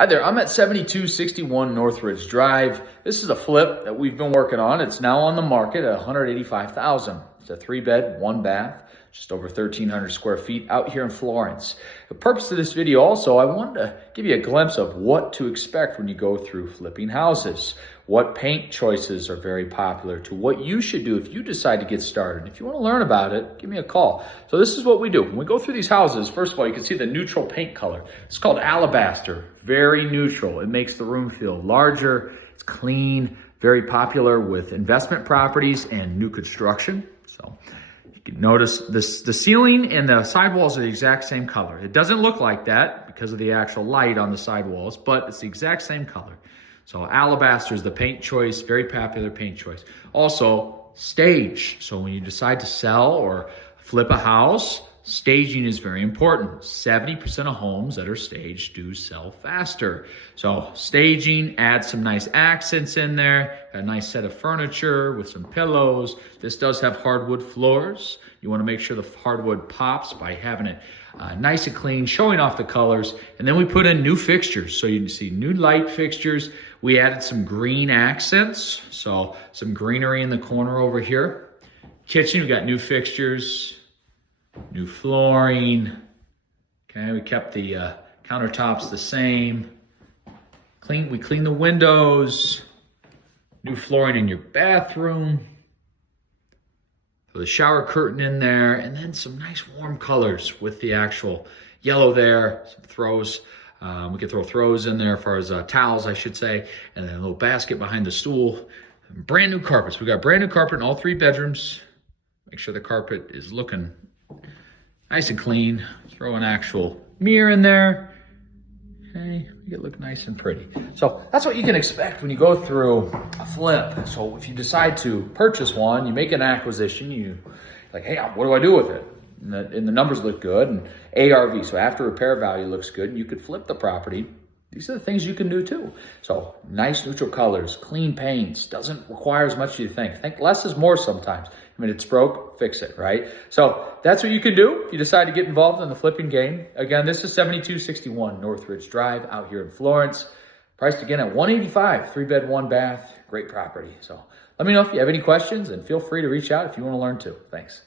Hi there, I'm at 7261 Northridge Drive. This is a flip that we've been working on. It's now on the market at $185,000. It's a 3-bed, 1-bath, just over 1,300 square feet out here in Florence. The purpose of this video also, I wanted to give you a glimpse of what to expect when you go through flipping houses. What paint choices are very popular to what you should do if you decide to get started. If you want to learn about it, give me a call. So this is what we do. When we go through these houses, first of all, you can see the neutral paint color. It's called alabaster, very neutral. It makes the room feel larger, it's clean, very popular with investment properties and new construction. So you can notice this, the ceiling and the sidewalls are the exact same color. It doesn't look like that because of the actual light on the sidewalls, but it's the exact same color. So alabaster is the paint choice, very popular paint choice. Also, stage. So when you decide to sell or flip a house, staging is very important. 70% of homes that are staged do sell faster. So staging, add some nice accents in there, a nice set of furniture with some pillows. This does have hardwood floors. You want to make sure the hardwood pops by having it nice and clean, showing off the colors. And then we put in new fixtures. So you can see new light fixtures. We added some green accents. So some greenery in the corner over here. Kitchen, we got new fixtures, new flooring. Okay, we kept the countertops the same. We cleaned the windows. New flooring in your bathroom. So the shower curtain in there, and then some nice warm colors with the actual yellow there, some throws. We could throw throws in there as far as towels, I should say, and then a little basket behind the stool. Brand new carpets. We got brand new carpet in all 3 bedrooms. Make sure the carpet is looking nice and clean. Throw an actual mirror in there. Okay, make it look nice and pretty. So that's what you can expect when you go through a flip. So if you decide to purchase one, you make an acquisition, you like, hey, what do I do with it? And the numbers look good, and ARV, so after repair value looks good, and you could flip the property. These are the things you can do too. So nice neutral colors, clean paints, doesn't require as much as you think. I think less is more sometimes. I mean, it's broke, fix it, right? So that's what you can do if you decide to get involved in the flipping game. Again, this is 7261 Northridge Drive out here in Florence. Priced again at $185,000, 3-bed, 1-bath, great property. So let me know if you have any questions, and feel free to reach out if you want to learn too. Thanks.